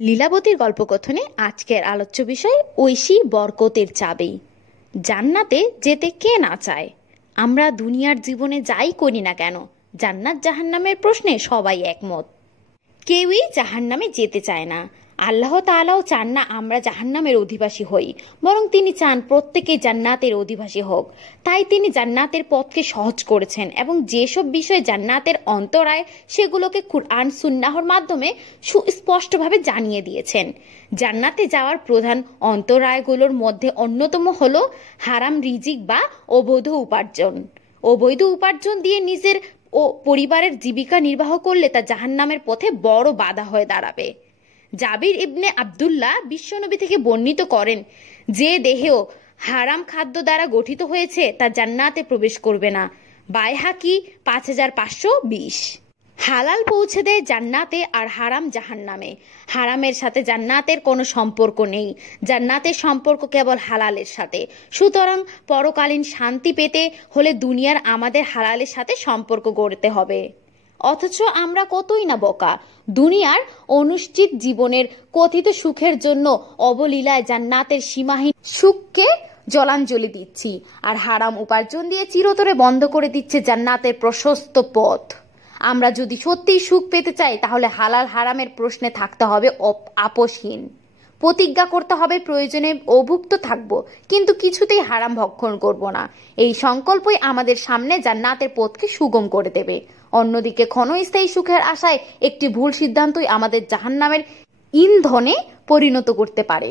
লীলাবতীর গল্পকথনে আজকের আলোচ্য বিষয় ঐশী বরকতের চাবি। জান্নাতে যেতে কে না চায়? আমরা দুনিয়ার জীবনে যাই করি না কেন, জান্নাত জাহান্নামের প্রশ্নে সবাই একমত। কেউই জাহান্নামে যেতে চায় না। আল্লাহ তাআলাও চান না আমরা জাহান্নামের অধিবাসী হই, বরং তিনি চান প্রত্যেকেই জান্নাতের অধিবাসী হোক। তাই তিনি জান্নাতের পথকে সহজ করেছেন এবং যেসব বিষয়ে জান্নাতের অন্তরায় সেগুলোকে কুরআন সুন্নাহর মাধ্যমে সুস্পষ্টভাবে জানিয়ে দিয়েছেন। জান্নাতে যাওয়ার প্রধান অন্তরায়গুলোর মধ্যে অন্যতম হলো হারাম রিজিক বা অবৈধ উপার্জন। অবৈধ উপার্জন দিয়ে নিজের ও পরিবারের জীবিকা নির্বাহ করলে তা জাহান্নামের পথে বড় বাধা হয়ে দাঁড়াবে। জাবির ইবনে আব্দুল্লাহ বিশ্বনবী থেকে বর্ণিত করেন, যে দেহেও হারাম খাদ্য দ্বারা গঠিত হয়েছে তা জান্নাতে প্রবেশ করবে না। বাইহাকি 5520। হালাল পৌঁছে দেয় জান্নাতে আর হারাম জাহান্নামে। হারামের সাথে জান্নাতের কোনো সম্পর্ক নেই, জান্নাতের সম্পর্ক কেবল হালালের সাথে। সুতরাং পরকালীন শান্তি পেতে হলে দুনিয়ার আমাদের হালালের সাথে সম্পর্ক গড়তে হবে। অথচ আমরা কতই না বোকা। দুনিয়ার অনিশ্চিত জীবনের কথিত সুখের জন্য অবলীলায় জান্নাতের সীমাহীন সুখকে জলাঞ্জলি দিচ্ছি, আর হারাম উপার্জন দিয়ে চিরতরে বন্ধ করে দিচ্ছে জান্নাতের প্রশস্ত পথ। আমরা যদি সত্যিই সুখ পেতে চাই তাহলে হালাল হারামের প্রশ্নে থাকতে হবে আপোষহীন। প্রতিজ্ঞা করতে হবে প্রয়োজনে অভুক্ত থাকব, কিন্তু কিছুতেই হারাম ভক্ষণ করব না। এই সংকল্পই আমাদের সামনে জান্নাতের পথকে সুগম করে দেবে। অন্যদিকে ক্ষণস্থায়ী সুখের আশায় একটি ভুল সিদ্ধান্তই আমাদের জাহান্নামের ইন্ধনে পরিণত করতে পারে।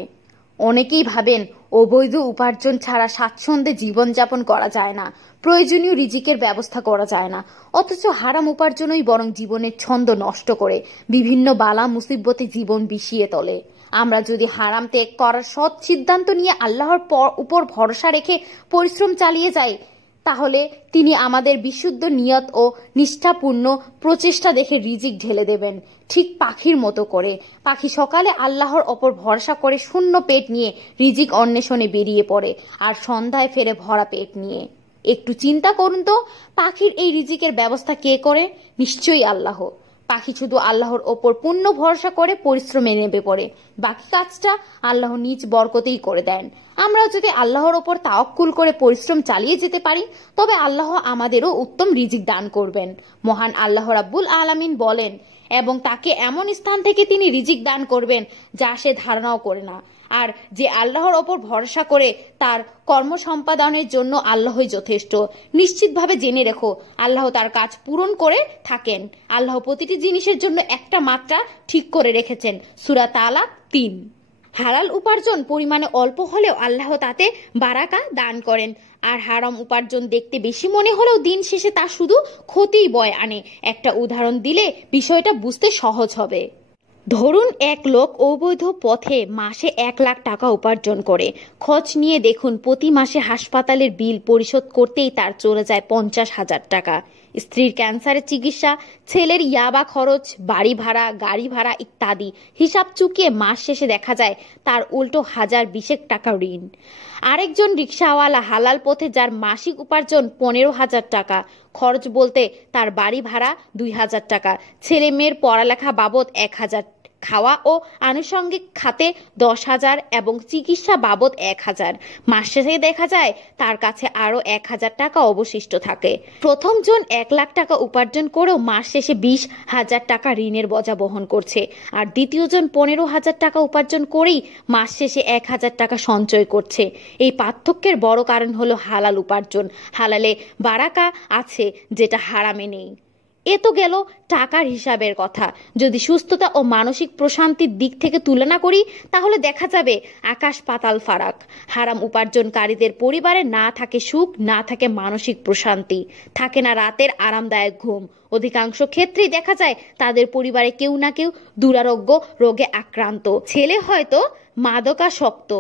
অনেকেই ভাবেন অবৈধ উপার্জন ছাড়া স্বাচ্ছন্দ্যে জীবনযাপন করা যায় না, প্রয়োজনীয় রিজিকের ব্যবস্থা করা যায় না। অথচ হারাম উপার্জনই বরং জীবনের ছন্দ নষ্ট করে বিভিন্ন বালা মুসিবতে জীবন বিষিয়ে তোলে। আমরা যদি হারাম ত্যাগ করার সৎ সিদ্ধান্ত নিয়ে আল্লাহর উপর ভরসা রেখে পরিশ্রম চালিয়ে যাই, তাহলে তিনি আমাদের বিশুদ্ধ নিয়ত ও নিষ্ঠাপূর্ণ প্রচেষ্টা দেখে রিজিক ঢেলে দেবেন, ঠিক পাখির মতো করে। পাখি সকালে আল্লাহর ওপর ভরসা করে শূন্য পেট নিয়ে রিজিক অন্বেষণে বেরিয়ে পড়ে, আর সন্ধ্যায় ফেরে ভরা পেট নিয়ে। একটু চিন্তা করুন তো, পাখির এই রিজিকের ব্যবস্থা কে করে? নিশ্চয়ই আল্লাহ। পাখি শুধু আল্লাহর ওপর পূর্ণ ভরসা করে পরিশ্রমে নেমে পড়ে, বাকি কাজটা আল্লাহ নিজ বরকতেই করে দেন। আমরা যদি আল্লাহর ওপর তাওয়াক্কুল করে পরিশ্রম চালিয়ে যেতে পারি, তবে আল্লাহ আমাদেরও উত্তম রিজিক দান করবেন। মহান আল্লাহ রাব্বুল আলামিন বলেন, এবং তাকে এমন স্থান থেকে তিনি রিজিক দান করবেন যা সে ধারণাও করে না। আর যে আল্লাহর ওপর ভরসা করে তার কর্ম সম্পাদনের জন্য আল্লাহই যথেষ্ট। নিশ্চিতভাবে জেনে রেখো, আল্লাহ তার কাজ পূরণ করে থাকেন। আল্লাহ প্রতিটি জিনিসের জন্য একটা মাত্রা ঠিক করে রেখেছেন। সূরা তালাক 3। হালাল উপার্জন পরিমাণে অল্প হলেও আল্লাহ তাতে বারাকা দান করেন, আর হারাম উপার্জন দেখতে বেশি মনে হলেও দিন শেষে তা শুধু ক্ষতিই বয়ে আনে। একটা উদাহরণ দিলে বিষয়টা বুঝতে সহজ হবে। ধরুন, এক লোক অবৈধ পথে মাসে 1 লাখ টাকা উপার্জন করে। খরচ নিয়ে দেখুন, প্রতি মাসে হাসপাতালের বিল পরিশোধ করতেই তার চলে যায় 50,000 টাকা। স্ত্রীর ক্যান্সারের চিকিৎসা, ছেলের ইয়াবা খরচ, বাড়ি ভাড়া, গাড়ি ভাড়া ইত্যাদি হিসাব চুকিয়ে মাস শেষে দেখা যায় তার উল্টো 1020 টাকা ঋণ। আরেকজন রিক্সাওয়ালা হালাল পথে, যার মাসিক উপার্জন 15,000 টাকা। খরচ বলতে তার বাড়ি ভাড়া 2,000 টাকা, ছেলে মেয়ের পড়ালেখা বাবদ 1,000, খাওয়া ও আনুষঙ্গিক খাতে 10,000 এবং চিকিৎসা বাবদ 1,000। মাস শেষে দেখা যায় তার কাছে আরো 1,000 টাকা অবশিষ্ট থাকে। প্রথম জন 1 লাখ টাকা উপার্জন করেও মাস শেষে 20,000 টাকা ঋণের বোঝা বহন করছে, আর দ্বিতীয় জন 15,000 টাকা উপার্জন করেই মাস শেষে 1,000 টাকা সঞ্চয় করছে। এই পার্থক্যের বড় কারণ হলো হালাল উপার্জন। হালালে বারাকা আছে, যেটা হারামে নেই। এ তো গেল টাকার হিসাবের কথা। যদি সুস্থতা ও মানসিক প্রশান্তির দিক থেকে তুলনা করি, তাহলে দেখা যাবে আকাশ পাতাল ফারাক। হারাম উপার্জনকারীদের পরিবারে না থাকে সুখ, না থাকে মানসিক প্রশান্তি, থাকে না রাতের আরামদায়ক ঘুম। অধিকাংশ ক্ষেত্রেই দেখা যায় তাদের পরিবারে কেউ না কেউ দুরারোগ্য রোগে আক্রান্ত। ছেলে হয়তো মাদকাসক্ত,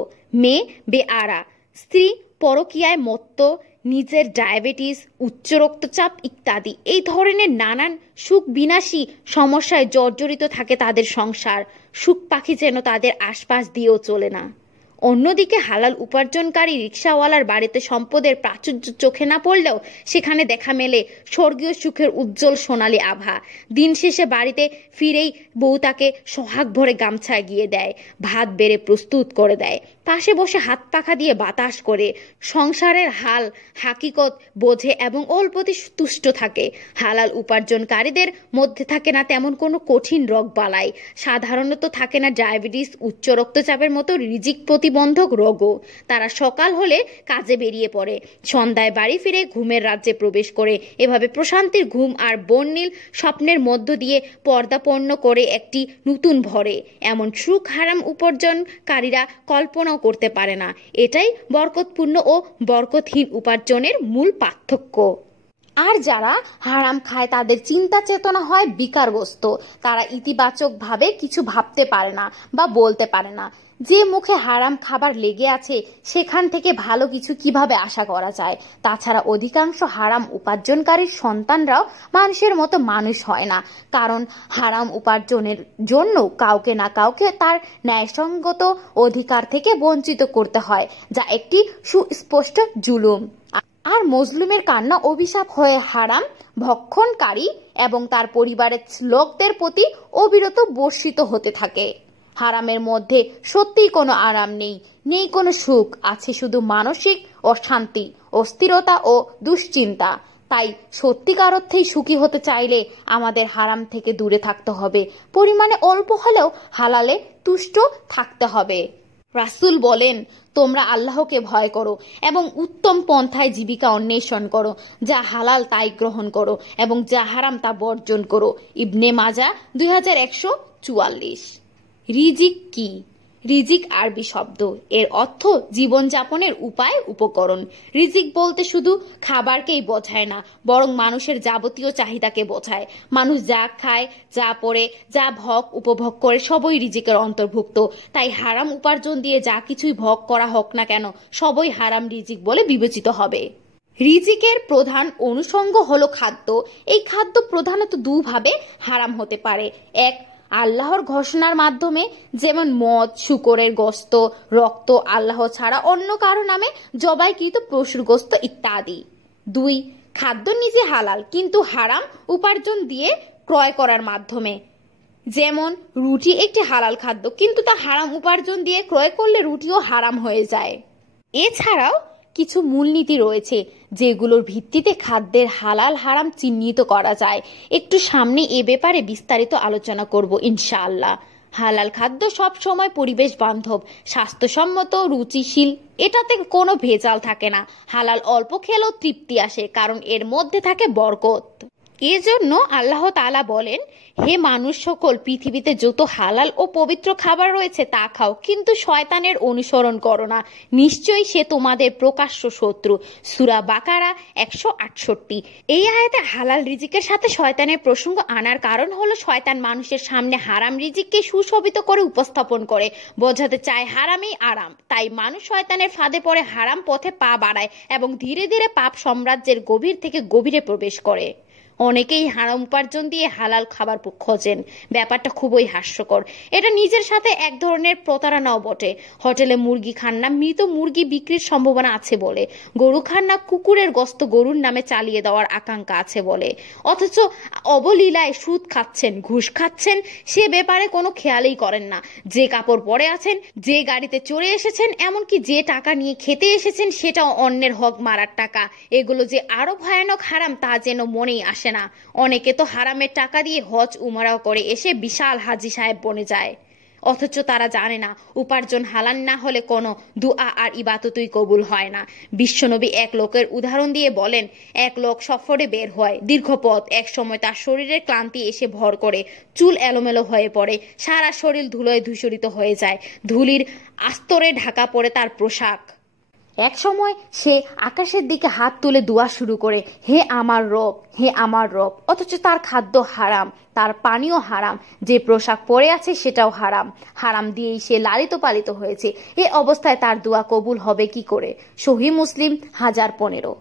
মেয়ে বেআরা, স্ত্রী পরকীয়ায় মত্ত, নিজের ডায়াবেটিস, উচ্চ রক্তচাপ ইত্যাদি এই ধরনের নানান সুখ বিনাশী সমস্যায় জর্জরিত থাকে তাদের সংসার। সুখ পাখি যেন তাদের আশপাশ দিয়েও চলে না। অন্যদিকে হালাল উপার্জনকারী রিকশাওয়ালার বাড়িতে সম্পদের প্রাচুর্য চোখে না পড়লেও সেখানে দেখা মেলে স্বর্গীয় সুখের উজ্জ্বল সোনালী আভা। দিন শেষে বাড়িতে ফিরেই বউ তাকে সোহাগ ভরে গামছা এগিয়ে দেয়, ভাত বেড়ে প্রস্তুত করে দেয়, পাশে বসে হাত পাখা দিয়ে বাতাস করে, সংসারের হাল হাকিকত বোঝে এবং অল্পতে তুষ্ট থাকে। হালাল উপার্জনকারীদের মধ্যে থাকে না তেমন কোনো কঠিন রোগবালাই, সাধারণত থাকে না ডায়াবেটিস, উচ্চ রক্তচাপের মতো রিজিক প্রতিবন্ধক রোগও। তারা সকাল হলে কাজে বেরিয়ে পড়ে, সন্ধ্যায় বাড়ি ফিরে ঘুমের রাজ্যে প্রবেশ করে। এভাবে প্রশান্তির ঘুম আর বর্ণিল স্বপ্নের মধ্য দিয়ে পর্দাপন্ন করে একটি নতুন ভরে। এমন সুখ হারাম উপার্জনকারীরা কল্পনাও করতে পারে না। এটাই বরকতপূর্ণ ও বরকতহীন উপার্জনের মূল পার্থক্য। আর যারা হারাম খায় তাদের চিন্তা চেতনা হয় বিকারগ্রস্ত। তারা ইতিবাচকভাবে কিছু ভাবতে পারে না বা বলতে পারে না। যে মুখে হারাম খাবার লেগে আছে সেখান থেকে ভালো কিছু কিভাবে আশা করা যায়? তাছাড়া অধিকাংশ হারাম উপার্জনকারীর সন্তানরাও মানুষের মতো মানুষ হয় না, কারণ হারাম উপার্জনের জন্য কাউকে না কাউকে তার ন্যায়সঙ্গত অধিকার থেকে বঞ্চিত করতে হয়, যা একটি সুস্পষ্ট জুলুম। আর মজলুমের কান্না অভিশাপ হয়ে হারাম ভক্ষণকারী এবং তার পরিবারের লোকদের প্রতি অবিরত বর্ষিত হতে থাকে। হারামের মধ্যে সত্যিই কোনো আরাম নেই, নেই কোনো সুখ, আছে শুধু মানসিক অশান্তি, অস্থিরতা ও দুশ্চিন্তা। তাই সত্যিকার অর্থেই সুখী হতে চাইলে আমাদের হারাম থেকে দূরে থাকতে হবে, পরিমাণে অল্প হলেও হালালে তুষ্ট থাকতে হবে। রাসূল বলেন, তোমরা আল্লাহকে ভয় করো এবং উত্তম পন্থায় জীবিকা অন্বেষণ করো, যা হালাল তাই গ্রহণ করো এবং যা হারাম তা বর্জন করো। ইবনে মাজা 2144। রিজিক কি? রিজিক আরবি শব্দ, এর অর্থ জীবনযাপনের উপায়, উপকরণ। রিজিক বলতে শুধু খাবারকেই বোঝায় না, বরং মানুষের যাবতীয় চাহিদাকে বোঝায়। মানুষ যা খায়, যা পরে, যা ভোগ উপভোগ করে সবই রিজিকের অন্তর্ভুক্ত। তাই হারাম উপার্জন দিয়ে যা কিছুই ভোগ করা হোক না কেন সবই হারাম রিজিক বলে বিবেচিত হবে। রিজিকের প্রধান অনুষঙ্গ হলো খাদ্য। এই খাদ্য প্রধানত দুভাবে হারাম হতে পারে। এক, আল্লাহর ঘোষণার মাধ্যমে, যেমন মদ, শূকরের গোশত, রক্ত, আল্লাহ ছাড়া অন্য কারো নামে জবাইকৃত পশুর গোশত ইত্যাদি। দুই, খাদ্য নিজে হালাল কিন্তু হারাম উপার্জন দিয়ে ক্রয় করার মাধ্যমে, যেমন রুটি একটি হালাল খাদ্য কিন্তু তা হারাম উপার্জন দিয়ে ক্রয় করলে রুটিও হারাম হয়ে যায়। এছাড়াও কিছু মূলনীতি রয়েছে যেগুলোর ভিত্তিতে খাদ্যের হালাল হারাম চিহ্নিত করা যায়। একটু সামনে এ ব্যাপারে বিস্তারিত আলোচনা করব ইনশাআল্লাহ। হালাল খাদ্য সব সময় পরিবেশ বান্ধব, স্বাস্থ্যসম্মত, রুচিশীল, এটাতে কোনো ভেজাল থাকে না। হালাল অল্প খেলেও তৃপ্তি আসে, কারণ এর মধ্যে থাকে বরকত। এজন্য আল্লাহ তাআলা বলেন, হে মানুষ সকল, পৃথিবীতে যত হালাল ও পবিত্র খাবার রয়েছে তা খাও, কিন্তু শয়তানের অনুসরণ করো না, নিশ্চয়ই সে তোমাদের প্রকাশ্য শত্রু। সূরা বাকারা 168। এই আয়াতে হালাল রিজিকের সাথে শয়তানের প্রসঙ্গ আনার কারণ হলো শয়তান মানুষের সামনে হারাম রিজিককে সুশোভিত করে উপস্থাপন করে, বোঝাতে চায় হারামই আরাম। তাই মানুষ শয়তানের ফাঁদে পড়ে হারাম পথে পা বাড়ায় এবং ধীরে ধীরে পাপ সাম্রাজ্যের গভীর থেকে গভীরে প্রবেশ করে। অনেকেই হারাম উপার্জন দিয়ে হালাল খাবার খোঁজেন। ব্যাপারটা খুবই হাস্যকর। এটা নিজের সাথে এক ধরনের প্রতারণাও বটে। হোটেলে মুরগি খান না, মৃত মুরগি বিক্রির সম্ভাবনা আছে বলে। গরু খান না, কুকুরের গোশত গরুর নামে চালিয়ে দেওয়ার আকাঙ্ক্ষা আছে বলে। অথচ অবলীলায় সুদ খাচ্ছেন, ঘুষ খাচ্ছেন, সে ব্যাপারে কোনো খেয়ালই করেন না। যে কাপড় পরে আছেন, যে গাড়িতে চড়ে এসেছেন, এমনকি যে টাকা নিয়ে খেতে এসেছেন সেটাও অন্যের হক মারার টাকা। এগুলো যে আরো ভয়ানক হারাম তা যেন মনেই আসে না। অনেকে তো হারামের টাকা দিয়ে হজ উমরাও করে এসে বিশাল হাজি সাহেব বনে যায়, অথচ তারা জানে না উপার্জন হালাল না হলে কোনো দুআ আর ইবাদতই কবুল হয় না। বিশ্বনবী এক লোকের উদাহরণ দিয়ে বলেন, এক লোক সফরে বের হয়, দীর্ঘ পথ। এক সময় তার শরীরের ক্লান্তি এসে ভর করে, চুল এলোমেলো হয়ে পড়ে, সারা শরীর ধুলোয় ধূসরিত হয়ে যায়, ধুলির আস্তরে ঢাকা পড়ে তার পোশাক। এক সময় সে আকাশের দিকে হাত তুলে দোয়া শুরু করে, হে আমার রব, হে আমার রব। অথচ তার খাদ্য হারাম, তার পানীয় হারাম, যে পোশাক পরে আছে সেটাও হারাম। হারাম দিয়েই সে লালিত পালিত হয়েছে। এ অবস্থায় তার দোয়া কবুল হবে কি করে? সহিহ মুসলিম 1015।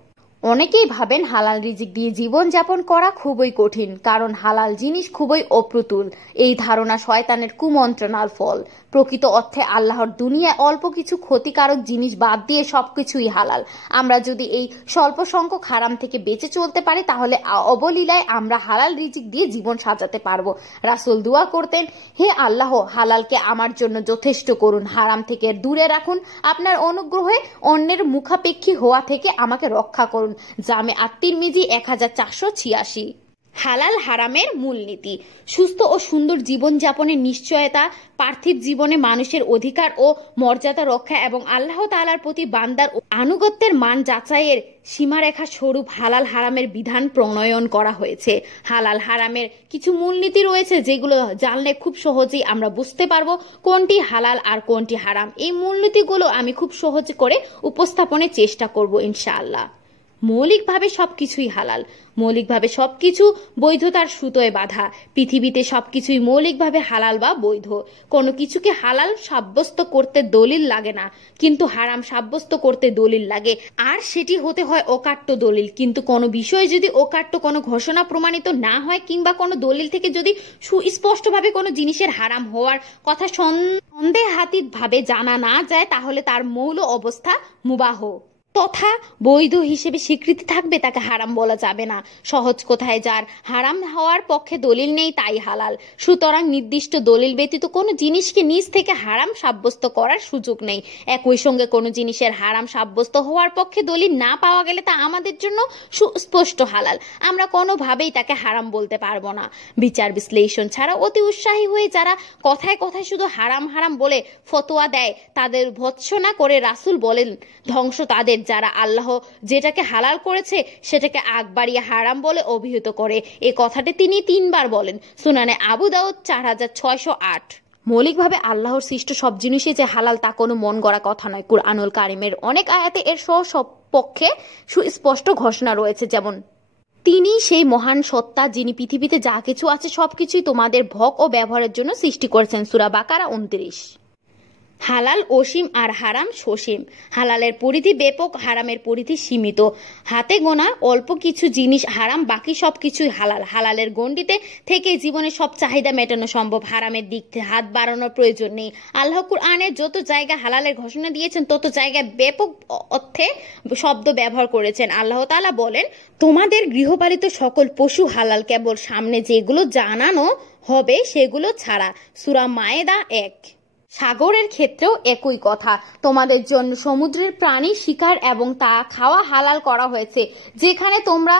অনেকেই ভাবেন হালাল রিজিক দিয়ে জীবন যাপন করা খুবই কঠিন, কারণ হালাল জিনিস খুবই অপ্রতুল। এই ধারণা শয়তানের কুমন্ত্রণার ফল। প্রকৃত অর্থে আল্লাহর দুনিয়ায় অল্প কিছু ক্ষতিকারক জিনিস বাদ দিয়ে সবকিছুই হালাল। আমরা যদি এই স্বল্প সংখ্যক হারাম থেকে বেঁচে চলতে পারি, তাহলে অবলীলায় আমরা হালাল রিজিক দিয়ে জীবন সাজাতে পারবো। রাসূল দোয়া করতেন, হে আল্লাহ, হালালকে আমার জন্য যথেষ্ট করুন, হারাম থেকে দূরে রাখুন, আপনার অনুগ্রহে অন্যের মুখাপেক্ষী হওয়া থেকে আমাকে রক্ষা করুন। জামে আত-তিরমিজি 1486। হালাল হারামের মূলনীতি। সুস্থ ও সুন্দর জীবনযাপনের নিশ্চয়তা, পার্থিব জীবনে মানুষের অধিকার ও মর্যাদা রক্ষা এবং আল্লাহ তাআলার প্রতি বান্দার আনুগত্যের মান যাচাইয়ের সীমারেখা স্বরূপ হালাল হারামের বিধান প্রণয়ন করা হয়েছে। হালাল হারামের কিছু মূলনীতি রয়েছে, যেগুলো জানলে খুব সহজেই আমরা বুঝতে পারবো কোনটি হালাল আর কোনটি হারাম। এই মূলনীতিগুলো আমি খুব সহজ করে উপস্থাপনের চেষ্টা করব ইনশাআল্লাহ। মৌলিকভাবে সবকিছুই হালাল। মৌলিকভাবে সবকিছু বৈধতার সুতোয় বাঁধা। পৃথিবীতে সবকিছুই মৌলিকভাবে হালাল বা বৈধ। কোনো কিছুকে হালাল সাব্যস্ত করতে দলিল লাগে না, কিন্তু হারাম সাব্যস্ত করতে দলিল লাগে, আর সেটি হতে হয় অকাট্য দলিল। কিন্তু কোনো বিষয়ে যদি অকাট্য কোনো ঘোষণা প্রমাণিত না হয়, কিংবা কোনো দলিল থেকে যদি সুস্পষ্টভাবে কোনো জিনিসের হারাম হওয়ার কথা সন্দেহাতীত ভাবে জানা না যায়, তাহলে তার মৌল অবস্থা মুবাহ তথা বৈধ হিসেবে স্বীকৃতি থাকবে, তাকে হারাম বলা যাবে না। সহজ কথায়, যার হারাম হওয়ার পক্ষে দলিল নেই তাই হালাল। সুতরাং নির্দিষ্ট দলিল ব্যতীত কোনো জিনিসকে নিজ থেকে হারাম সাব্যস্ত করার সুযোগ নেই। একই সঙ্গে কোনো জিনিসের হারাম সাব্যস্ত হওয়ার পক্ষে দলিল না পাওয়া গেলে তা আমাদের জন্য সুস্পষ্ট হালাল। আমরা কোনোভাবেই তাকে হারাম বলতে পারবো না। বিচার বিশ্লেষণ ছাড়া অতি উৎসাহী হয়ে যারা কথায় কথায় শুধু হারাম হারাম বলে ফতোয়া দেয়, তাদের ভৎসনা করে রাসূল বলেন, ধ্বংস তাদের যারা আল্লাহ যেটাকে হালাল করেছে সেটাকে আগ বাড়িয়ে হারাম বলে অভিহিত করে। এই কথাটি তিনি 3 বার বলেন। সুনানে আবু দাউদ 4608। মৌলিকভাবে আল্লাহর সৃষ্ট সব জিনিসই যে হালাল তা কোনো মন গড়া কথা নয়। কুরআনুল কারিমের অনেক আয়াতে এর সপক্ষে সুস্পষ্ট ঘোষণা রয়েছে, যেমন তিনি সেই মহান সত্তা যিনি পৃথিবীতে যা কিছু আছে সবকিছুই তোমাদের ভোগ ও ব্যবহারের জন্য সৃষ্টি করেছেন। সূরা বাকারা 29। হালাল অসীম আর হারাম সসীম। হালালের পরিধি ব্যাপক, হারামের পরিধি সীমিত। হাতে গোনা অল্প কিছু জিনিস হারাম, বাকি সবকিছুই হালাল। হালালের গণ্ডিতে থেকে জীবনের সব চাহিদা মেটানো সম্ভব। হারামের দিক থেকে হাত বাড়ানোর প্রয়োজন নেই। আল্লাহ কুরআনের যত জায়গায় হালালের ঘোষণা দিয়েছেন, তত জায়গায় ব্যাপক অর্থে শব্দ ব্যবহার করেছেন। আল্লাহ তাআলা বলেন, তোমাদের গৃহপালিত সকল পশু হালাল, কেবল সামনে যেগুলো জানানো হবে সেগুলো ছাড়া। সূরা মায়েদা 1। সাগরের ক্ষেত্রেও একই কথা। তোমাদের জন্য সমুদ্রের প্রাণী শিকার এবং তা খাওয়া হালাল করা হয়েছে। যেখানে তোমরা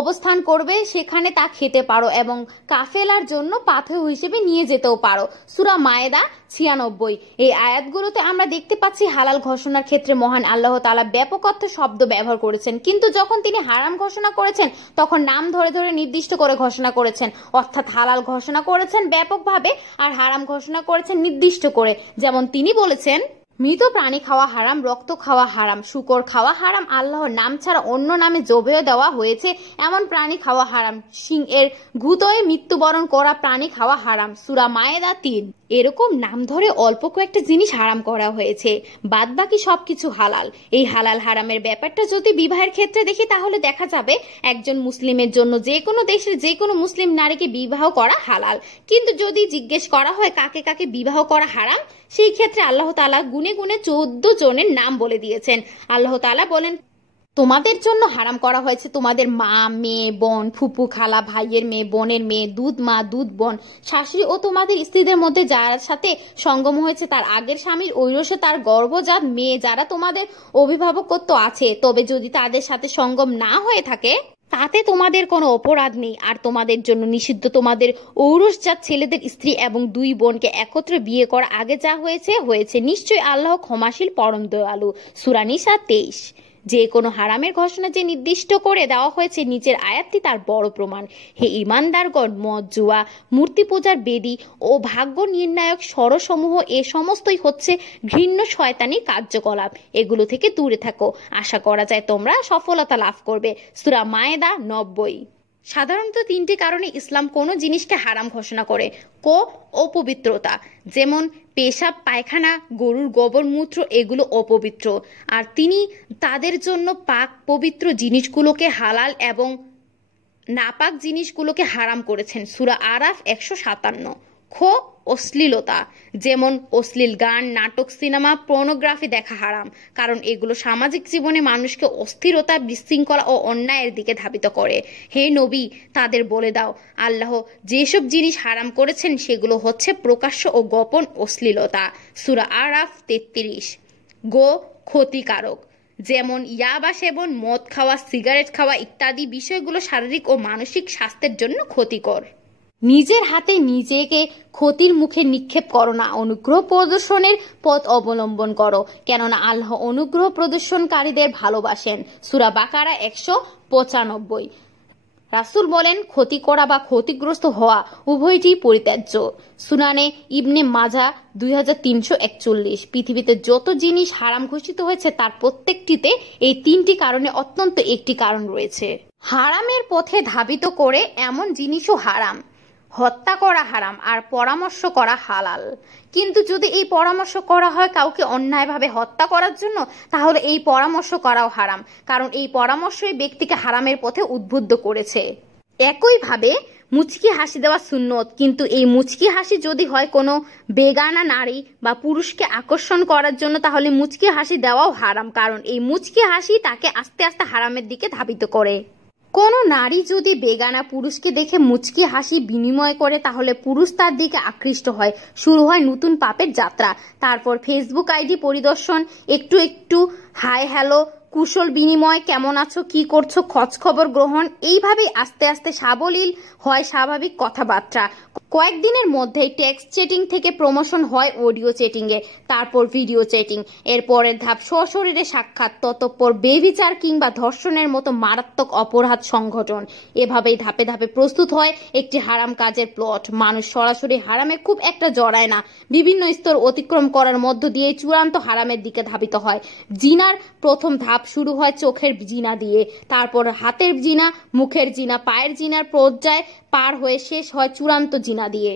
অবস্থান করবে সেখানে তা খেতে পারো এবং কাফেলার জন্য পাথেয় হিসেবে নিয়ে যেতেও পারো। সূরা মায়েদা 96। এই আয়াতগুলোতে আমরা দেখতে পাচ্ছি হালাল ঘোষণার ক্ষেত্রে মহান আল্লাহ তাআলা ব্যাপক অর্থে শব্দ ব্যবহার করেছেন, কিন্তু যখন তিনি হারাম ঘোষণা করেছেন তখন নাম ধরে ধরে নির্দিষ্ট করে ঘোষণা করেছেন। অর্থাৎ হালাল ঘোষণা করেছেন ব্যাপকভাবে আর হারাম ঘোষণা করেছেন নির্দিষ্ট করে। যেমন তিনি বলেছেন, মৃত প্রাণী খাওয়া হারাম, রক্ত খাওয়া হারাম, শূকর খাওয়া হারাম, আল্লাহর নাম ছাড়া অন্য নামে জবেহ দেওয়া হয়েছে এমন প্রাণী খাওয়া হারাম, সিংহের গুতোয় মৃত্যুবরণ করা প্রাণী খাওয়া হারাম। সূরা মায়েদা 3। এরকম নাম ধরে অল্প কয়েকটা জিনিস হারাম করা হয়েছে, বাদ বাকি সবকিছু হালাল। এই হালাল হারামের ব্যাপারটা যদি বিবাহের ক্ষেত্রে দেখি, তাহলে দেখা যাবে একজন মুসলিমের জন্য যে কোনো দেশের যে কোনো মুসলিম নারীকে বিবাহ করা হালাল। কিন্তু যদি জিজ্ঞেস করা হয় কাকে কাকে বিবাহ করা হারাম, সেই ক্ষেত্রে আল্লাহ তাআলা গুনে গুনে 14 জনের নাম বলে দিয়েছেন। আল্লাহ তাআলা বলেন, তোমাদের জন্য হারাম করা হয়েছে তোমাদের মা, মেয়ে, বোন, ফুপু, খালা, ভাইয়ের মেয়ে, বোনের মেয়ে, দুধ মা, দুধ বোন, শাশুড়ি ও তোমাদের স্ত্রীদের মধ্যে যার সাথে সঙ্গম হয়েছে তার আগের স্বামীর ঐরসে তার গর্ভজাত মেয়ে, যারা তোমাদের অভিভাবকত্ব আছে, তবে যদি তাদের সাথে সঙ্গম না হয়ে থাকে তাতে তোমাদের কোনো অপরাধ নেই। আর তোমাদের জন্য নিষিদ্ধ তোমাদের ঔরসজাত ছেলেদের স্ত্রী এবং 2 বোনকে একত্রে বিয়ে করা আগে যা হয়েছে। নিশ্চয়ই আল্লাহ ক্ষমাশীল পরম দয়ালু। সূরা নিসা 23। যে কোনো হারামের ঘোষণা যে নির্দিষ্ট করে দেওয়া হয়েছে নিচের আয়াতটি তার বড় প্রমাণ। হে ঈমানদারগণ, মদ, জুয়া, মূর্তি পূজার বেদী ও ভাগ্য নির্ণায়ক ষড়সমূহ এ সমস্তই হচ্ছে ঘৃণ্য শয়তানি কার্যকলাপ। এগুলো থেকে দূরে থাকো, আশা করা যায় তোমরা সফলতা লাভ করবে। সূরা মায়েদা 90। সাধারণত তিনটি কারণে ইসলাম কোনো জিনিসকে হারাম ঘোষণা করে। অপবিত্রতা, যেমন পেশাব পায়খানা, গরুর গোবর মূত্র, এগুলো অপবিত্র, আর তিনি তাদের জন্য পাক পবিত্র জিনিসগুলোকে হালাল এবং নাপাক জিনিসগুলোকে হারাম করেছেন। সূরা আরাফ 157। অশ্লীলতা, যেমন অশ্লীল গান, নাটক, সিনেমা, পর্নোগ্রাফি দেখা হারাম, কারণ এগুলো সামাজিক জীবনে মানুষকে অস্থিরতা, বিশৃঙ্খলা ও অন্যায়ের দিকে ধাবিত করে। হে নবী, তাদের বলে দাও, আল্লাহ যেসব জিনিস হারাম করেছেন সেগুলো হচ্ছে প্রকাশ্য ও গোপন অশ্লীলতা। সূরা আরাফ 33। ক্ষতিকারক, যেমন ইয়াবা সেবন, মদ খাওয়া, সিগারেট খাওয়া ইত্যাদি বিষয়গুলো শারীরিক ও মানসিক স্বাস্থ্যের জন্য ক্ষতিকর। নিজের হাতে নিজেকে ক্ষতির মুখে নিক্ষেপ করো না, অনুগ্রহ প্রদর্শনের পথ অবলম্বন করো, কেননা আল্লাহ অনুগ্রহ প্রদর্শনকারীদের ভালোবাসেন। সূরা বাকারা 195। রাসূল বলেন, ক্ষতি করা বা ক্ষতিগ্রস্ত হওয়া উভয়টি পরিত্যাজ্য। সুনানে ইবনে মাজাহ 2341। পৃথিবীতে যত জিনিস হারাম ঘোষিত হয়েছে তার প্রত্যেকটিতে এই তিনটি কারণে অত্যন্ত একটি কারণ রয়েছে। হারামের পথে ধাবিত করে এমন জিনিসও হারাম। হত্যা করা হারাম আর পরামর্শ করা হালাল, কিন্তু যদি এই পরামর্শ করা হয় কাউকে অন্যায়ভাবে হত্যা করার জন্য, তাহলে এই পরামর্শ করাও হারাম, কারণ এই পরামর্শই ব্যক্তিকে হারামের পথে উদ্বুদ্ধ করেছে। একইভাবে মুচকি হাসি দেওয়া সুন্নত, কিন্তু এই মুচকি হাসি যদি হয় কোনো বেগানা নারী বা পুরুষকে আকর্ষণ করার জন্য, তাহলে মুচকি হাসি দেওয়াও হারাম, কারণ এই মুচকি হাসি তাকে আস্তে আস্তে হারামের দিকে ধাবিত করে। কোনো নারী যদি বেগানা পুরুষকে দেখে মুচকি হাসি বিনিময় করে, তাহলে পুরুষ তার দিকে আকৃষ্ট হয়, শুরু হয় নতুন পাপের যাত্রা। তারপর ফেসবুক আইডি পরিদর্শন, একটু একটু হাই হ্যালো, কুশল বিনিময়, কেমন আছো, কি করছো, খোঁজ খবর গ্রহণ, এইভাবেই আস্তে আস্তে সাবলীল হয় স্বাভাবিক কথাবার্তা। কয়েকদিনের মধ্যেই টেক্সট চ্যাটিং থেকে প্রমোশন হয় অডিও চ্যাটিং এ, তারপর ভিডিও চ্যাটিং, এর পরের ধাপ সশরীরে সাক্ষাৎ, ততঃপর বেবিচার কিংবা ধর্ষণের মতো মারাত্মক অপরাধ সংঘটন। এভাবেই ধাপে ধাপে প্রস্তুত হয় একটি হারাম কাজের প্লট। মানুষ সরাসরি হারামে খুব একটা জড়ায় না, বিভিন্ন স্তর অতিক্রম করার মধ্য দিয়ে চূড়ান্ত হারামের দিকে ধাবিত হয়। জিনার প্রথম ধাপ শুরু হয় চোখের জিনা দিয়ে, তারপর হাতের জিনা, মুখের জিনা, পায়ের জিনার পর্যায় পার হয়ে শেষ হয় চূড়ান্ত জিনা দিয়ে।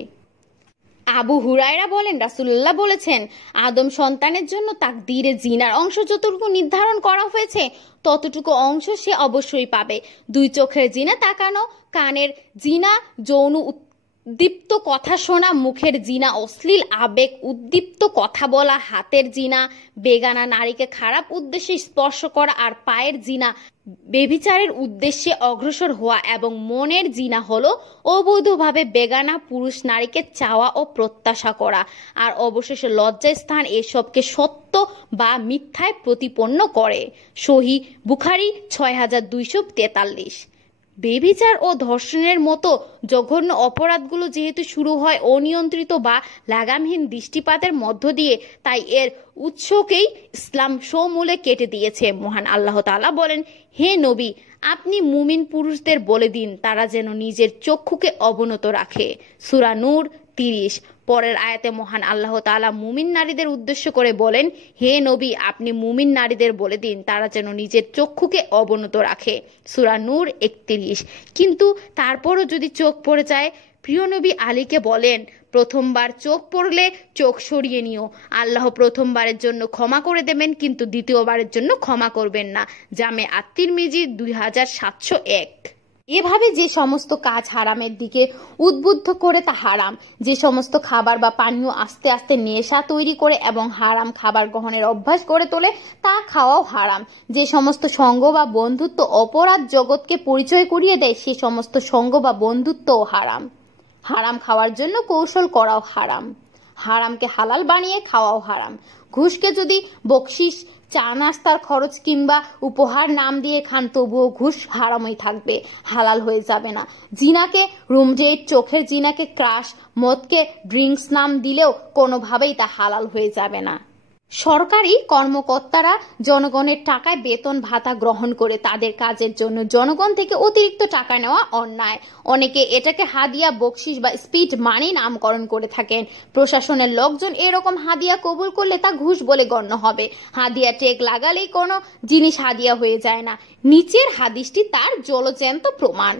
আবু হুরায়রা বলেন, রাসূলুল্লাহ বলেছেন, আদম সন্তানের জন্য তাকদীরে জিনার অংশ যতটুকু নির্ধারণ করা হয়েছে ততটুকু অংশ সে অবশ্যই পাবে। 2 চোখের জিনা তাকানো, কানের জিনা যৌন উদ্দীপ্ত কথা শোনা, মুখের জিনা অশ্লীল আবেগ উদ্দীপ্ত কথা বলা, হাতের জিনা বেগানা নারীকে খারাপ উদ্দেশ্যে স্পর্শ করা, আর পায়ের জিনা বেবিচারের উদ্দেশ্যে অগ্রসর হওয়া, এবং মনের জিনা হলো অবৈধভাবে বেগানা পুরুষ নারীকে চাওয়া ও প্রত্যাশা করা, আর অবশেষে লজ্জা স্থান এসবকে সত্য বা মিথ্যায় প্রতিপন্ন করে। সহিহ বুখারী 6243। বেবিচার ও ধর্ষণের মতো জঘন্য অপরাধগুলো যেহেতু শুরু হয় অনিয়ন্ত্রিত বা লাগামহীন দৃষ্টিপাতের মধ্য দিয়ে, তাই এর উৎসকেই ইসলাম সমূলে কেটে দিয়েছে। মহান আল্লাহ তাআলা বলেন, হে নবী, আপনি মুমিন পুরুষদের বলে দিন তারা যেন নিজের চক্ষুকে অবনত রাখে। সূরা নূর 30। পরের আয়াতে মহান আল্লাহ তাআলা মুমিন নারীদের উদ্দেশ্য করে বলেন, হে নবী, আপনি মুমিন নারীদের বলে দিন তারা যেন নিজের চক্ষুকে অবনত রাখে। সূরা নূর 31। কিন্তু তারপরও যদি চোখ পড়ে যায়, প্রিয় নবী আলীকে বলেন, প্রথমবার চোখ পড়লে চোখ সরিয়ে নিও, আল্লাহ প্রথমবারের জন্য ক্ষমা করে দেবেন, কিন্তু দ্বিতীয়বারের জন্য ক্ষমা করবেন না। জামে আত-তিরমিজি 2701। এভাবে যে সমস্ত কাজ হারামের দিকে উদ্বুদ্ধ করে তা হারাম। যে সমস্ত খাবার বা পানীয় আস্তে আস্তে নেশা তৈরি করে এবং হারাম খাবার গ্রহণের অভ্যাস করে তোলে তা খাওয়াও হারাম। যে সমস্ত সঙ্গ বা বন্ধুত্ব অপরাধ জগৎকে পরিচয় করিয়ে দেয় সে সমস্ত সঙ্গ বা বন্ধুত্বও হারাম। হারাম খাওয়ার জন্য কৌশল করাও হারাম। হারামকে হালাল বানিয়ে খাওয়াও হারাম। ঘুষকে যদি বকশিস, চা নাস্তার খরচ কিংবা উপহার নাম দিয়ে খান, তবুও ঘুষ হারামই থাকবে, হালাল হয়ে যাবে না। জিনাকে রুমডেট, চোখের জিনাকে ক্রাশ, মদকে ড্রিঙ্কস নাম দিলেও কোনোভাবেই তা হালাল হয়ে যাবে না। সরকারি কর্মকর্তারা জনগণের টাকায় বেতন ভাতা গ্রহণ করে তাদের কাজের জন্য জনগণ থেকে অতিরিক্ত টাকা নেওয়া অন্যায়। অনেকে এটাকে হাদিয়া, বকশিস বা স্পিড মানি নামকরণ করে থাকেন। প্রশাসনের লোকজন এরকম হাদিয়া কবুল করলে তা ঘুষ বলে গণ্য হবে। হাদিয়া টেক লাগালেই কোনো জিনিস হাদিয়া হয়ে যায় না। নিচের হাদিসটি তার জলজ্যান্ত প্রমাণ।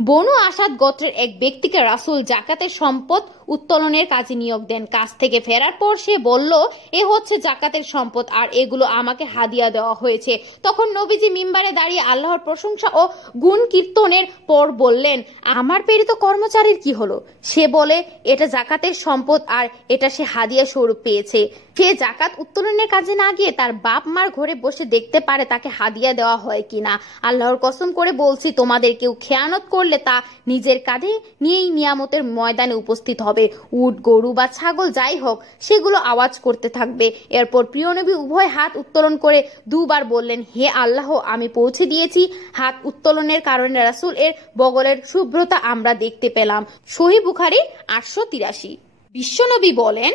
বনু আসাদ গোত্রের এক ব্যক্তিকে রাসূল জাকাতের সম্পদ উত্তোলনের কাজে নিয়োগ দেন। কাজ থেকে ফেরার পর সে বলল, এ হচ্ছে জাকাতের সম্পদ আর এগুলো আমাকে হাদিয়া দেওয়া হয়েছে। তখন নবীজি মিম্বারে দাঁড়িয়ে আল্লাহর প্রশংসা ও গুণ কীর্তনের পর বললেন, আমার প্রেরিত কর্মচারীর কি হলো? সে বলে, এটা জাকাতের সম্পদ আর এটা সে হাদিয়া স্বরূপ পেয়েছে। সে জাকাত উত্তোলনের কাজে না গিয়ে তার বাপ মার ঘরে বসে দেখতে পারে তাকে হাদিয়া দেওয়া হয় কিনা। আল্লাহর কসম করে বলছি, তোমাদের কেউ খেয়ানত করলে তা নিজের কাঁধে নিয়েই নিয়ামতের ময়দানে উপস্থিত হবে। উট, গরু বা ছাগল যাই হোক, সেগুলো আওয়াজ করতে থাকবে। এরপর প্রিয় নবী উভয় হাত উত্তোলন করে দুবার বললেন, হে আল্লাহ, আমি পৌঁছে দিয়েছি। হাত উত্তোলনের কারণে রাসূল এর বগলের শুভ্রতা আমরা দেখতে পেলাম। সহিহ বুখারী 883। বিশ্বনবী বলেন,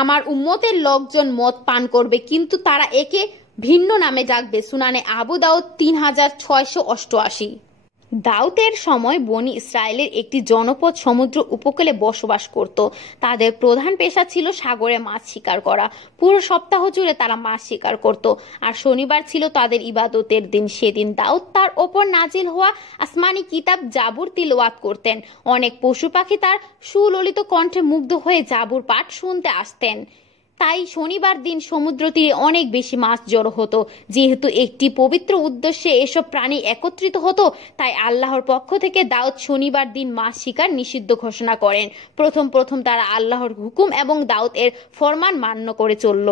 আমার উম্মতের লোকজন মদ পান করবে, কিন্তু তারা একে ভিন্ন নামে ডাকবে। সুনানে আবু দাউদ 3688। দাউদের সময় বনি ইসরায়েলের একটি জনপদ সমুদ্র উপকূলে বসবাস করত। তাদের প্রধান পেশা ছিল সাগরে মাছ শিকার করা। পুরো সপ্তাহ জুড়ে তারা মাছ শিকার করত, আর শনিবার ছিল তাদের ইবাদতের দিন। সেদিন দাউদ তার ওপর নাজিল হওয়া আসমানি কিতাব জাবুর তিলাওয়াত করতেন। অনেক পশু পাখি তার সুললিত কণ্ঠে মুগ্ধ হয়ে জাবুর পাঠ শুনতে আসতেন। তাই শনিবার দিন সমুদ্র তীরে অনেক বেশি মাছ জড়ো হতো। যেহেতু একটি পবিত্র উদ্দেশ্যে এসব প্রাণী একত্রিত হতো, তাই আল্লাহর পক্ষ থেকে দাউদ শনিবার দিন মাছ শিকার নিষিদ্ধ ঘোষণা করেন। প্রথম প্রথম তারা আল্লাহর হুকুম এবং দাউদ এর ফরমান মান্য করে চলল।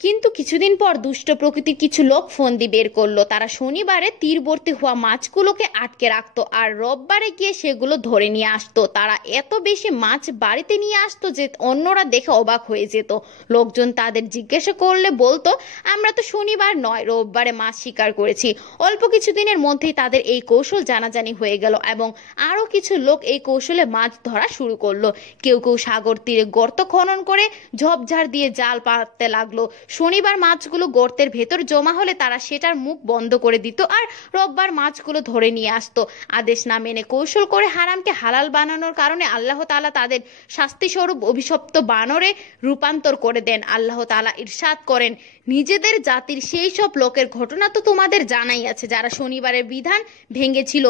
কিন্তু কিছুদিন পর দুষ্ট প্রকৃতির কিছু লোক ফন্দি বের করলো। তারা শনিবারে তীরবর্তী হওয়া মাছগুলোকে আটকে রাখতো আর রোববারে গিয়ে সেগুলো ধরে নিয়ে আসতো। তারা এত বেশি মাছ বাড়িতে নিয়ে আসতো যে অন্যরা দেখে অবাক হয়ে যেত। লোকজন তাদের জিজ্ঞাসা করলে বলতো, আমরা তো শনিবার নয়, রোববারে মাছ শিকার করেছি। অল্প কিছুদিনের মধ্যেই তাদের এই কৌশল জানাজানি হয়ে গেল এবং আরো কিছু লোক এই কৌশলে মাছ ধরা শুরু করলো। কেউ কেউ সাগর তীরে গর্ত খনন করে ঝোপঝাড় দিয়ে জাল পাততে লাগলো। শনিবার মাছগুলো গর্তের ভেতর জমা হলে তারা সেটার মুখ বন্ধ করে দিত আর রোববার মাছগুলো ধরে নিয়ে আসতো। আদেশ না মেনে কৌশল করে হারামকে হালাল বানানোর কারণে আল্লাহ তাআলা তাদের শাস্তি স্বরূপ অভিশপ্ত বানরে রূপান্তর করে দেন। আল্লাহ তাআলা ইরশাদ করেন, নিজেদের জাতির সেই সব লোকের ঘটনা তো তোমাদের জানাই আছে, যারা শনিবারের বিধান ভেঙেছিল।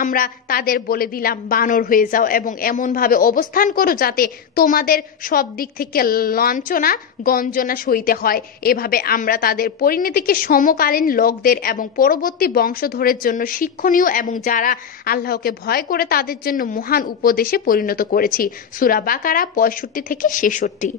আমরা তাদের বলে দিলাম, বানর হয়ে যাও এবং এমনভাবে অবস্থান করো যাতে তোমাদের সব দিক থেকে লাঞ্ছনা গঞ্জনা সইতে হয়। এভাবে আমরা তাদের পরিণতিকে সমকালীন লোকদের এবং পরবর্তী বংশধরের জন্য শিক্ষণীয় এবং যারা আল্লাহকে ভয় করে তাদের জন্য মহান উপদেশে পরিণত করেছি। সূরা বাকারা 65-66।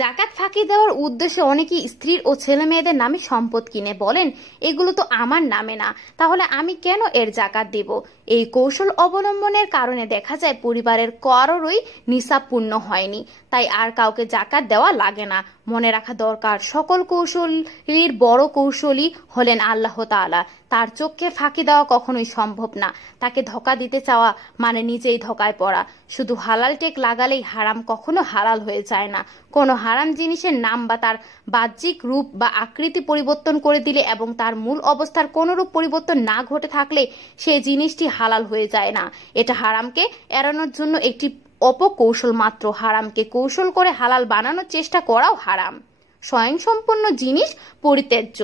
জাকাত ফাঁকি দেওয়ার উদ্দেশ্যে অনেকেই স্ত্রীর ও ছেলে মেয়েদের নামে সম্পদ কিনে বলেন, এগুলো তো আমার নামে না, তাহলে আমি কেন এর জাকাত দেব? এই কৌশল অবলম্বনের কারণে দেখা যায় পরিবারের কারোরই নিসাব পূর্ণ হয়নি, তাই আর কাউকে জাকাত দেওয়া লাগে না। মনে রাখা দরকার, সকল কৌশলীর বড় কৌশলী হলেন আল্লাহ তাআলা। তার চোখকে ফাঁকি দেওয়া কখনোই সম্ভব না। তাকে ধোঁকা দিতে চাওয়া মানে নিজেই ধোঁকায় পড়া। শুধু হালাল টেক লাগালেই হারাম কখনো হালাল হয়ে যায় না। কোনো হারাম জিনিসের নাম বা তার বাহ্যিক রূপ বা আকৃতি পরিবর্তন করে দিলে এবং তার মূল অবস্থার কোনরূপ পরিবর্তন না ঘটে থাকলে সেই জিনিসটি হালাল হয়ে যায় না। এটা হারামকে এড়ানোর জন্য একটি অপকৌশল মাত্র। হারামকে কৌশল করে হালাল বানানোর চেষ্টা করাও হারাম। স্বয়ংসম্পন্ন জিনিস পরিত্যাজ্য।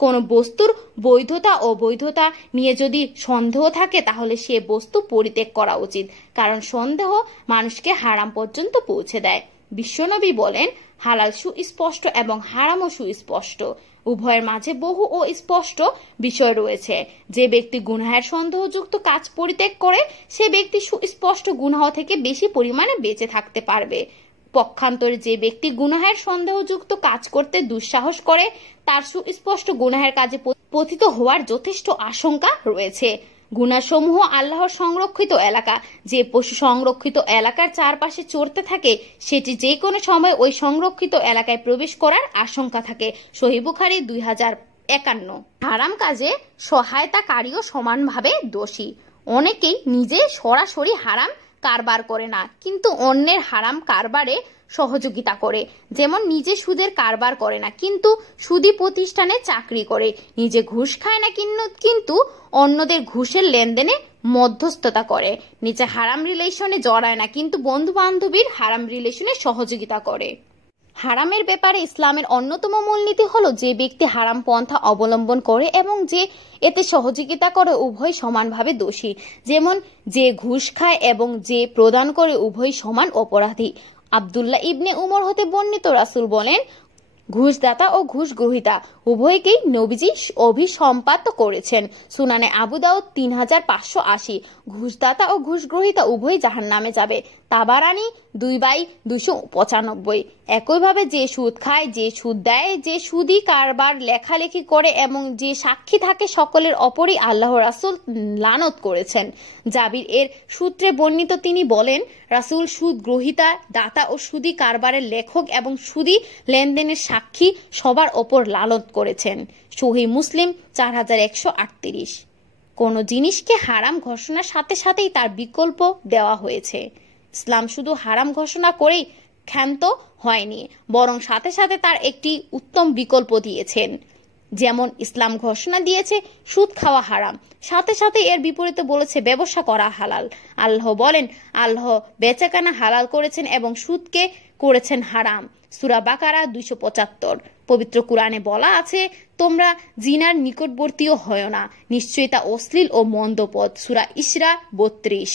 কোনো বস্তুর বৈধতা ও বৈধতা নিয়ে যদি সন্দেহ থাকে তাহলে সে বস্তু পরিত্যাগ করা উচিত, কারণ সন্দেহ মানুষকে হারাম পর্যন্ত পৌঁছে দেয়। বিশ্বনবী বলেন, হালাল সুস্পষ্ট এবং হারামও সুস্পষ্ট। উভয়ের মাঝে বহু ও স্পষ্ট বিষয় রয়েছে। যে ব্যক্তি গুনাহের সন্দেহযুক্ত কাজ পরিত্যাগ করে সে ব্যক্তি সুস্পষ্ট গুনাহ থেকে বেশি পরিমাণে বেঁচে থাকতে পারবে। পক্ষান্তরে যে ব্যক্তি গুনাহের সন্দেহযুক্ত কাজ করতে দুঃসাহস করে তার সুস্পষ্ট গুনাহের কাজে পতিত হওয়ার যথেষ্ট আশঙ্কা রয়েছে। গুনাহসমূহ আল্লাহর সংরক্ষিত এলাকা। যে পশু সংরক্ষিত এলাকার চারপাশে চড়তে থাকে সেটি যে কোনো সময় ওই সংরক্ষিত এলাকায় প্রবেশ করার আশঙ্কা থাকে। সহিহ বুখারী 2051। হারাম কাজে সহায়তাকারীও সমানভাবে দোষী। অনেকেই নিজে সরাসরি হারাম কারবার করে না, কিন্তু অন্যের হারাম কারবারে সহযোগিতা করে। যেমন নিজে সুদের কারবার করে না, কিন্তু সুদী প্রতিষ্ঠানে চাকরি করে। নিজে ঘুষ খায় না, কিন্তু অন্যদের ঘুষের লেনদেনে মধ্যস্থতা করে। নিজে হারাম রিলেশনে জড়ায় না, কিন্তু বন্ধু বান্ধবীর হারাম রিলেশনে সহযোগিতা করে। হারামের ব্যাপারে ইসলামের অন্যতম মূলনীতি হলো যে ব্যক্তি হারাম পন্থা অবলম্বন করে এবং যে এতে সহযোগিতা করে উভয় সমানভাবে দোষী, যেমন যে ঘুষ খায় এবং যে প্রদান করে উভয় সমান অপরাধী। আব্দুল্লাহ ইবনে উমর হতে বর্ণিত, রাসূল বলেন, ঘুষদাতা ও ঘুষ গ্রহীতা উভয়কেই নবীজি অভিসম্পাত করেছেন। সুনানে আবু দাউদ 3580। ঘুষদাতা ও ঘুষ গ্রহীতা উভয় জাহান্নামে যাবে। তাবারানি 2/295। একইভাবে যে সুদ খায়, যে সুদ দেয়, যে সুদী কারবার লেখালেখি করে এবং যে সাক্ষী থাকে, সকলের অপরই আল্লাহ রাসূল লানত করেছেন। জাবির এর সূত্রে বর্ণিত, তিনি বলেন, রাসূল সুদ গ্রহীতা, দাতা ও সুদী কারবারের লেখক এবং সুদী লেনদেনের সাক্ষী সবার ওপর লানত করেছেন। সহিহ মুসলিম 4138। কোন জিনিসকে হারাম ঘোষণার সাথে সাথেই তার বিকল্প দেওয়া হয়েছে। ইসলাম শুধু হারাম ঘোষণা করেই ক্ষান্ত হয়নি, বরং সাথে সাথে তার একটি উত্তম বিকল্প দিয়েছেন। যেমন ইসলাম ঘোষণা দিয়েছে সুদ খাওয়া হারাম, সাথে সাথে এর বিপরীতে বলেছে ব্যবসা করা হালাল। আল্লাহ বলেন, আল্লাহ বেচাকেনা হালাল করেছেন এবং সুদকে করেছেন হারাম। সূরা বাকারা 275। পবিত্র কুরআনে বলা আছে, তোমরা জিনার নিকটবর্তীও হয় না, নিশ্চয়ই তা অশ্লীল ও মন্দ পথ। সূরা ইসরা 32।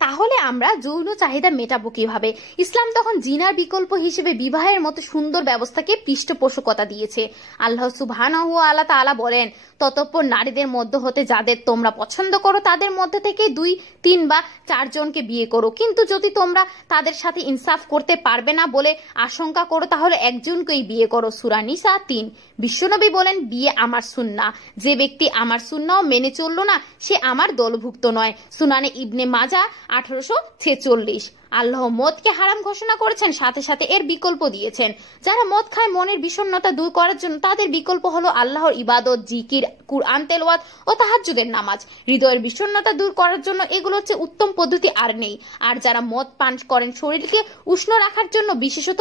তাহলে আমরা যৌন চাহিদা মেটাবো কিভাবে? ইসলাম তখন জিনার বিকল্প হিসেবে বিবাহের মতো সুন্দর ব্যবস্থাকে পৃষ্ঠপোষকতা দিয়েছে। আল্লাহ সুবহানাহু ওয়া তাআলা বলেন, ততঃপর নারীদের মধ্য হতে যাদের তোমরা পছন্দ করো তাদের মধ্যে থেকে 2, 3 বা 4 জনকে বিয়ে করো, কিন্তু যদি তোমরা তাদের সাথে ইনসাফ করতে পারবে না বলে আশঙ্কা করো তাহলে একজনকেই বিয়ে করো। সূরা নিসা 3। বিশ্বনবী বলেন, বিয়ে আমার সুন্নাহ, যে ব্যক্তি আমার সুন্নাহ মেনে চলল না সে আমার দলভুক্ত নয়। সুনানে ইবনে মাজাহ 1846। আল্লাহ মদকে হারাম ঘোষণা করেছেন, সাথে সাথে এর বিকল্প দিয়েছেন। যারা মদ খায় মনের বিষণ্ণতা দূর করার জন্য, তাদের বিকল্প হলো আল্লাহর ইবাদত, জিকির, কুরআন তেলাওয়াত ও তাহাজ্জুদের নামাজ। হৃদয়ের বিষণ্ণতা দূর করার জন্য এগুলো হচ্ছে উত্তম পদ্ধতি আর নেই। আর যারা মদ পান করেন শরীরকে উষ্ণ রাখার জন্য, বিশেষত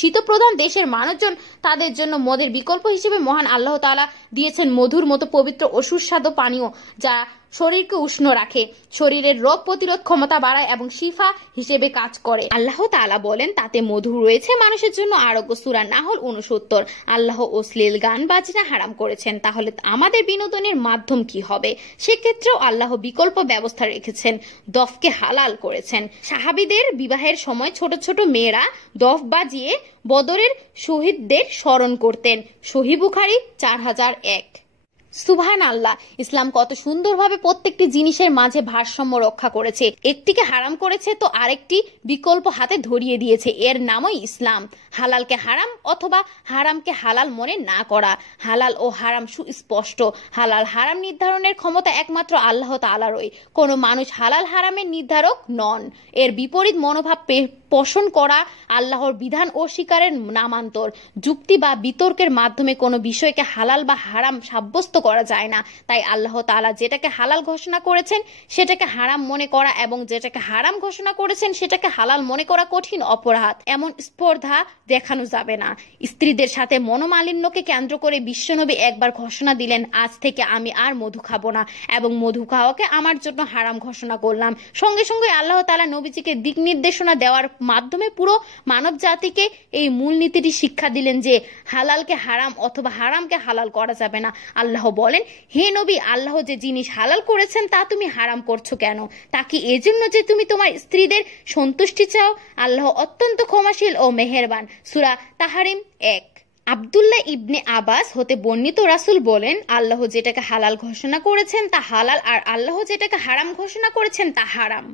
শীতপ্রধান দেশের মানুষজন, তাদের জন্য মদের বিকল্প হিসেবে মহান আল্লাহ তাআলা দিয়েছেন মধুর মতো পবিত্র ও সুস্বাদু পানীয়, যা শরীরকে উষ্ণ রাখে, শরীরের রোগ প্রতিরোধ ক্ষমতা বাড়ায় এবং শিফা হিসেবে কাজ করে। আল্লাহ তাআলা বলেন, তাতে মধু রয়েছে মানুষের জন্য আরোগ্য। সূরা নাহল 69। আল্লাহ অশ্লীল গান বাজনা হারাম করেছেন, তাহলে আমাদের বিনোদনের মাধ্যম কি হবে? সেক্ষেত্রেও আল্লাহ বিকল্প ব্যবস্থা রেখেছেন, দফকে হালাল করেছেন। সাহাবীদের বিবাহের সময় ছোট ছোট মেয়েরা দফ বাজিয়ে বদরের শহীদদের স্মরণ করতেন। সহিহ বুখারী 4001। সুবহানাল্লাহ, ইসলাম কত সুন্দরভাবে প্রত্যেকটি জিনিসের মাঝে ভারসাম্য রক্ষা করেছে। একটিকে হারাম করেছে তো আরেকটি বিকল্প হাতে ধরিয়ে দিয়েছে, এর নামই ইসলাম। হালালকে হারাম অথবা হারামকে হালাল মনে না করা। হালাল ও হারাম সুস্পষ্ট। হালাল হারাম নির্ধারণের ক্ষমতা একমাত্র আল্লাহ তাআলারই। কোনো মানুষ হালাল হারামের নির্ধারক নন। এর বিপরীত মনোভাব পোষণ করা আল্লাহর বিধান অস্বীকারের নামান্তর। যুক্তি বা বিতর্কের মাধ্যমে কোনো বিষয়কে হালাল বা হারাম সাব্যস্ত করা যায় না। তাই আল্লাহ তাআলা যেটাকে হালাল ঘোষণা করেছেন সেটাকে হারাম মনে করা এবং যেটাকে হারাম ঘোষণা করেছেন সেটাকে হালাল মনে করা কঠিন অপরাধ। এমন স্পর্ধা দেখানো যাবে না। স্ত্রীদের সাথে মনোমালিন্যকে কেন্দ্র করে বিশ্বনবী একবার ঘোষণা দিলেন, আজ থেকে আমি আর মধু খাবো না এবং মধু খাওয়াকে আমার জন্য হারাম ঘোষণা করলাম। সঙ্গে সঙ্গে আল্লাহ তাআলা নবীজিকে দিক নির্দেশনা দেওয়ার মাধ্যমে পুরো মানব জাতিকে এই মূলনীতিটি শিক্ষা দিলেন যে হালালকে হারাম অথবা হারামকে হালাল করা যাবে না। আল্লাহ বলেন, হে নবী, আল্লাহ যে জিনিস হালাল করেছেন তা তুমি হারাম করছো কেন? তা কি এজন্য যে তুমি তোমার স্ত্রীদের সন্তুষ্টি চাও? আল্লাহ অত্যন্ত ক্ষমাশীল ও মেহেরবান। সূরা তাহরিম 1। আব্দুল্লাহ ইবনে আব্বাস হতে বর্ণিত, রাসূল বলেন, আল্লাহ যেটাকে হালাল ঘোষণা করেছেন তা হালাল আর আল্লাহ যেটাকে হারাম ঘোষণা করেছেন তা হারাম।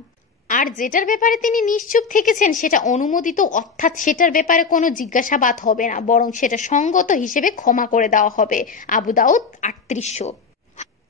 আর যেটার ব্যাপারে তিনি নিশ্চুপ থেকেছেন সেটা অনুমোদিত, অর্থাৎ সেটার ব্যাপারে কোনো জিজ্ঞাসাবাদ হবে না, বরং সেটা সঙ্গত হিসেবে ক্ষমা করে দেওয়া হবে। আবু দাউদ 3800।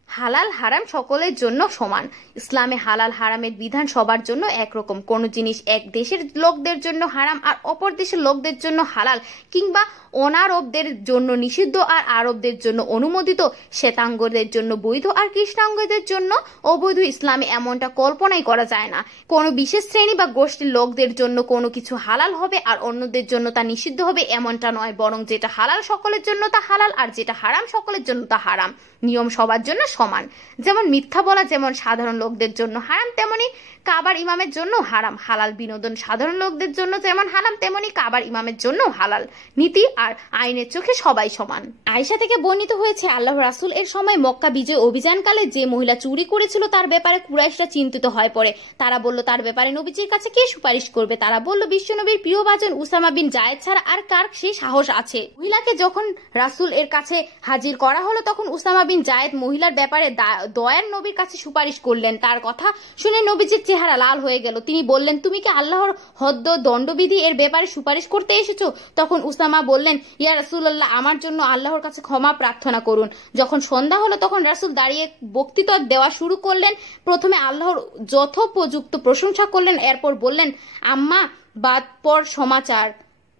হালাল হারাম সকলের জন্য সমান। ইসলামে হালাল হারামের বিধান সবার জন্য একরকম। কোন জিনিস এক দেশের লোকদের জন্য হারাম আর অপর দেশের লোকদের জন্য হালাল, কিংবা অনারবদের জন্য নিষিদ্ধ আর আরবদের জন্য অনুমোদিত, শ্বেতাঙ্গদের জন্য বৈধ আর কৃষ্ণাঙ্গদের জন্য অবৈধ, ইসলামে এমনটা কল্পনাই করা যায় না। কোনো বিশেষ শ্রেণী বা গোষ্ঠীর লোকদের জন্য কোনো কিছু হালাল হবে আর অন্যদের জন্য তা নিষিদ্ধ হবে, এমনটা নয়, বরং যেটা হালাল সকলের জন্য তা হালাল আর যেটা হারাম সকলের জন্য তা হারাম। নিয়ম সবার জন্য সমান। সমান। যেমন মিথ্যা বলা যেমন সাধারণ লোকদের জন্য হারাম, তেমনি কাবার ইমামের জন্য হারাম। হালাল বিনোদন সাধারণ লোকদের জন্য যেমন হারাম, তেমনি কাবার ইমামের জন্য হালাল। নীতি আর আইনের চোখে সবাই সমান। আয়েশা থেকে বর্ণিত হয়েছে, আল্লাহ রাসূল এর সময় মক্কা বিজয় অভিযানকালে যে মহিলা চুরি করেছিল তার ব্যাপারে কুরাইশরা চিন্তিত হয়ে পড়ে। তারা বলল, তার ব্যাপারে নবীজির কাছে কে সুপারিশ করবে? তারা বলল, বিশ্বনবীর প্রিয়ভাজন উসামা বিন জায়েদ ছাড়া আর কার সেই সাহস আছে? মহিলাকে যখন রাসূল এর কাছে হাজির করা হলো তখন উসামা বিন জায়েদ মহিলার ব্যাপারে দয়ার নবীর কাছে সুপারিশ করলেন। তার কথা শুনে নবীজির চেহারা লাল হয়ে গেল। তিনি বললেন, তুমি কি আল্লাহর হদ্দ দণ্ডবিধি এর ব্যাপারে সুপারিশ করতে এসেছো? তখন উসামা বললেন, ইয়া রাসূলুল্লাহ, আমার জন্য আল্লাহর কাছে ক্ষমা প্রার্থনা করুন। যখন সন্ধ্যা হলো তখন রাসূল দাঁড়িয়ে বক্তৃতা দেওয়া শুরু করলেন। প্রথমে আল্লাহর যথোপযুক্ত প্রশংসা করলেন, এরপর বললেন, আম্মা বাদ পর সমাচার,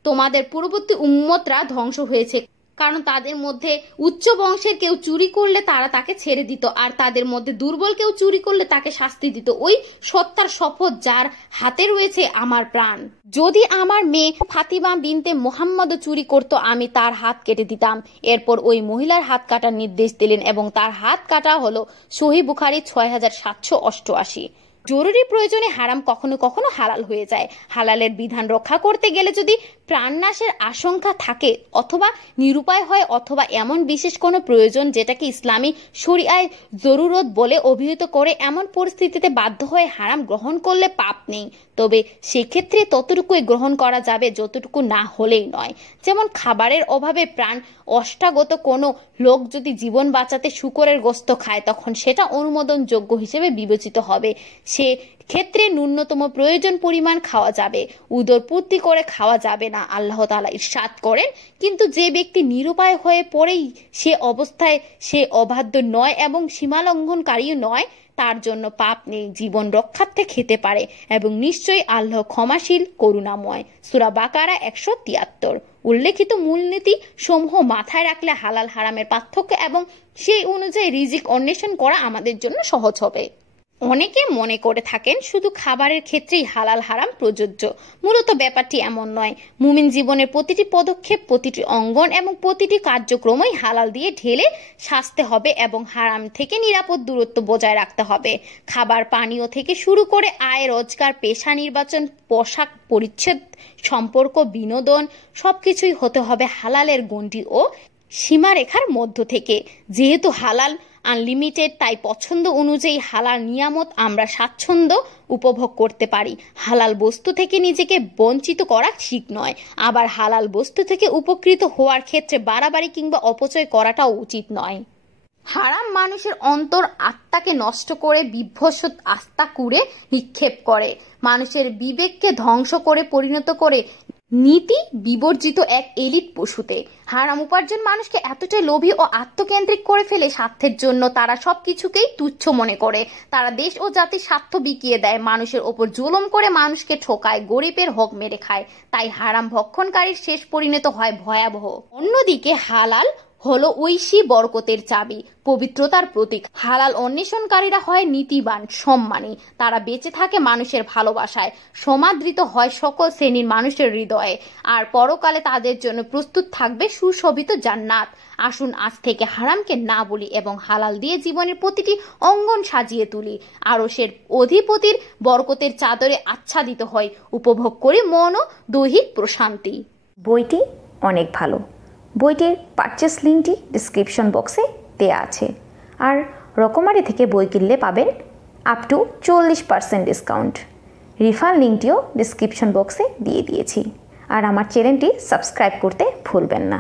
তোমাদের পূর্ববর্তী উম্মতরা ধ্বংস হয়েছে, কারণ তাদের মধ্যে উচ্চ বংশের কেউ চুরি করলে তারা তাকে ছেড়ে দিত, আর তাদের মধ্যে দুর্বল কেউ চুরি করলে তাকে শাস্তি দিত। ওই সত্তার শপথ যার হাতে রয়েছে আমার প্রাণ, যদি আমার মেয়ে ফাতিমা বিনতে মুহাম্মদও চুরি করত আমি তার হাত কেটে দিতাম। এরপর ওই মহিলার হাত কাটার নির্দেশ দিলেন এবং তার হাত কাটা হলো। সহিহ বুখারী 6788। জরুরি প্রয়োজনে হারাম কখনো কখনো হালাল হয়ে যায়। হালালের বিধান রক্ষা করতে গেলে যদি প্রাণনাশের আশঙ্কা থাকে অথবা নিরুপায় হয় অথবা এমন বিশেষ কোনো প্রয়োজন যেটাকে ইসলামী শরিয়ায় জরুরত বলে অভিহিত করে, এমন পরিস্থিতিতে বাধ্য হয়ে হারাম গ্রহণ করলে পাপ নেই, তবে সেক্ষেত্রে ততটুকুই গ্রহণ করা যাবে যতটুকু না হলেই নয়। যেমন খাবারের অভাবে প্রাণ অষ্টাগত কোনো লোক যদি জীবন বাঁচাতে শূকরের গোশত খায় তখন সেটা অনুমোদনযোগ্য হিসেবে বিবেচিত হবে। সে ক্ষেত্রে ন্যূনতম প্রয়োজন পরিমাণ খাওয়া যাবে, উদরপূর্তি করে খাওয়া যাবে না। আল্লাহ তাআলা ইরশাদ করেন, কিন্তু যে ব্যক্তি নিরুপায় হয়ে পড়েই সে অবস্থায় সে অবাধ্য নয় এবং সীমালঙ্ঘনকারীও নয়, তার জন্য পাপ নেই, জীবন রক্ষার্থে খেতে পারে এবং নিশ্চয়ই আল্লাহ ক্ষমাশীল করুণাময়। সূরা বাকারা 173। উল্লেখিত মূলনীতি সমূহ মাথায় রাখলে হালাল হারামের পার্থক্য এবং সেই অনুযায়ী রিজিক অন্বেষণ করা আমাদের জন্য সহজ হবে। অনেকে মনে করে থাকেন শুধু খাবারের ক্ষেত্রেই হালাল হারাম প্রযোজ্য। মূলত ব্যাপারটি এমন নয়। মুমিন জীবনের প্রতিটি পদক্ষেপ, প্রতিটি অঙ্গন এবং প্রতিটি কার্যক্রমই হালাল দিয়ে ঢেলে সাজতে হবে এবং হারাম থেকে নিরাপদ দূরত্ব বজায় রাখতে হবে। খাবার পানীয় থেকে শুরু করে আয় রোজগার, পেশা নির্বাচন, পোশাক পরিচ্ছদ, সম্পর্ক, বিনোদন সবকিছুই হতে হবে হালালের গণ্ডি ও সীমারেখার মধ্য থেকে। যেহেতু হালাল আনলিমিটেড, তাই পছন্দ অনুযায়ী হালাল নিয়ামত আমরা স্বাচ্ছন্দ্য উপভোগ করতে পারি। হালাল বস্তু থেকে নিজেকে বঞ্চিত করা ঠিক নয়, আবার হালাল বস্তু থেকে উপকৃত হওয়ার ক্ষেত্রে বাড়াবাড়ি কিংবা অপচয় করাটাও উচিত নয়। হারাম মানুষের অন্তর আত্মাকে নষ্ট করে বিভৎস আস্থা কুড়ে নিক্ষেপ করে, মানুষের বিবেককে ধ্বংস করে পরিণত করে নীতি বিবর্জিত এক এলিট পশুতে। হারাম উপার্জন মানুষকে এতটাই লোভী ও আত্মকেন্দ্রিক করে ফেলে, স্বার্থের জন্য তারা সবকিছুকেই তুচ্ছ মনে করে। তারা দেশ ও জাতির স্বার্থ বিকিয়ে দেয়, মানুষের ওপর জুলুম করে মানুষকে ঠকায়, গরিবের হক মেরে খায়। তাই হারাম ভক্ষণকারীর শেষ পরিণত হয় ভয়াবহ। অন্যদিকে হালাল হলো ঐশী বরকতের চাবি, পবিত্রতার প্রতীক। হালাল অন্বেষণকারীরা হয় নীতিবান, সম্মানী, তারা বেঁচে থাকে মানুষের ভালোবাসায়, সমাদৃত হয় সকল শ্রেণীর মানুষের হৃদয়ে, আর পরকালে তাদের জন্য প্রস্তুত থাকবে সুশোভিত জান্নাত। আসুন আজ থেকে হারামকে না বলি এবং হালাল দিয়ে জীবনের প্রতিটি অঙ্গন সাজিয়ে তুলি। আরশের অধিপতির বরকতের চাদরে আচ্ছাদিত হয়, উপভোগ করি মন ও দৈহিক প্রশান্তি। বইটি অনেক ভালো। বইটির পারচেস লিঙ্কটি ডিসক্রিপশন বক্সে দেওয়া আছে, আর রকমারি থেকে বই কিনলে পাবেন আপ টু 40% ডিসকাউন্ট। রিফান্ড লিঙ্কটিও ডিসক্রিপশন বক্সে দিয়ে দিয়েছি। আর আমার চ্যানেলটি সাবস্ক্রাইব করতে ভুলবেন না।